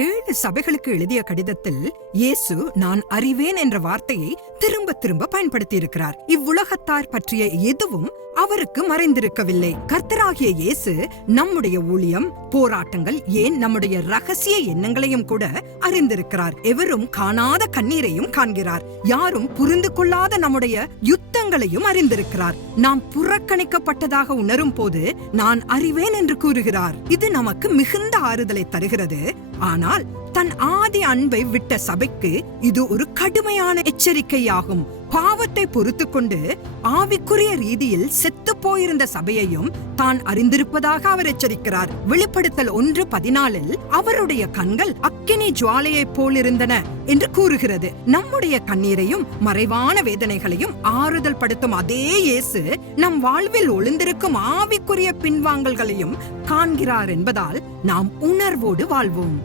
7 சபைகளுக்கு எழுதிய கடிதத்தில் இயேசு நான் அறிவேன் என்ற வார்த்தையை திரும்ப திரும்ப பயன்படுத்தியிருக்கிறார். இவ்வுலகத்தார் பற்றிய எதுவும் அவருக்கு மறைந்திருக்கவில்லை. கர்த்தராகிய இயேசு நம்முடைய ஊழியம், போராட்டங்கள், ஏன் நம்முடைய ரகசிய எண்ணங்களையும் கூட அறிந்திருக்கிறார். எவரும் காணாத கண்ணீரையும் காண்கிறார். யாரும் புரிந்து கொள்ளாத நம்முடைய யுத்தங்களையும் அறிந்திருக்கிறார். நாம் புறக்கணிக்கப்பட்டதாக உணரும் போது நான் அறிவேன் என்று கூறுகிறார். இது நமக்கு மிகுந்த ஆறுதலை தருகிறது. ஆனால் தன் ஆதி அன்பை விட்ட சபைக்கு இது ஒரு கடுமையான எச்சரிக்கையாகும். பாவத்தை பொறுத்து கொண்டு ஆவிக்குரிய ரீதியில் செத்து போயிருந்த சபையையும் தான் அறிந்திருப்பதாக அவர் எச்சரிக்கிறார். வெளிப்படுத்தல் 1:14 அவருடைய கண்கள் அக்கினி ஜுவாலையைப் போலிருந்தன என்று கூறுகிறது. நம்முடைய கண்ணீரையும் மறைவான வேதனைகளையும் ஆறுதல் படுத்தும் அதே இயேசு நம் வாழ்வில் ஒளிந்திருக்கும் ஆவிக்குரிய பின்வாங்கல்களையும் காண்கிறார் என்பதால் நாம் உணர்வோடு வாழ்வோம்.